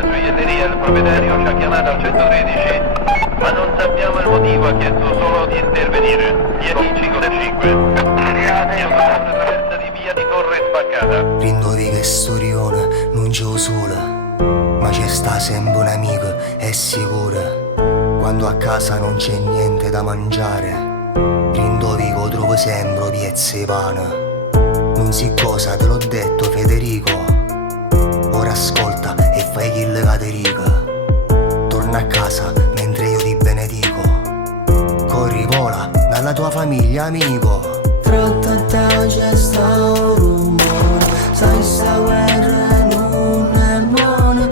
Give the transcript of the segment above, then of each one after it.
la gioielleria, il proprietario ci ha chiamato al 113, ma non sappiamo il motivo, ha chiesto solo di intervenire. Gli amici con le 5. Traversa di via di Torre Spaccata. Rinnovi che storione non c'è sola, ma c'è sta sempre un amico, è sicura. Quando a casa non c'è niente da mangiare, Rindovico trovo sempre piezze pane. Non si cosa, te l'ho detto Federico. Ora ascolta e fai kill Caterica. Torna a casa mentre io ti benedico. Corri vola dalla tua famiglia amico. Tra c'è sta un rumore, sai sta guerra non è buona.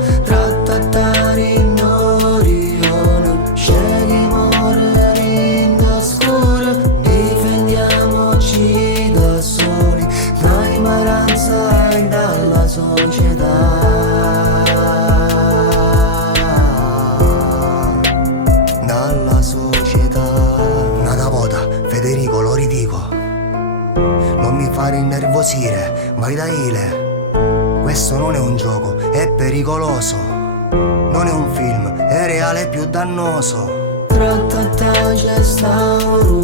Tra rignorione, scegli morire in scura. Difendiamoci da soli, da ignoranza e dalla società. Dalla società. Una volta, Federico, lo ridico, non mi fare innervosire, vai da Ile. Questo non è un gioco, è pericoloso. Non è un film, è reale più dannoso. C'è sta un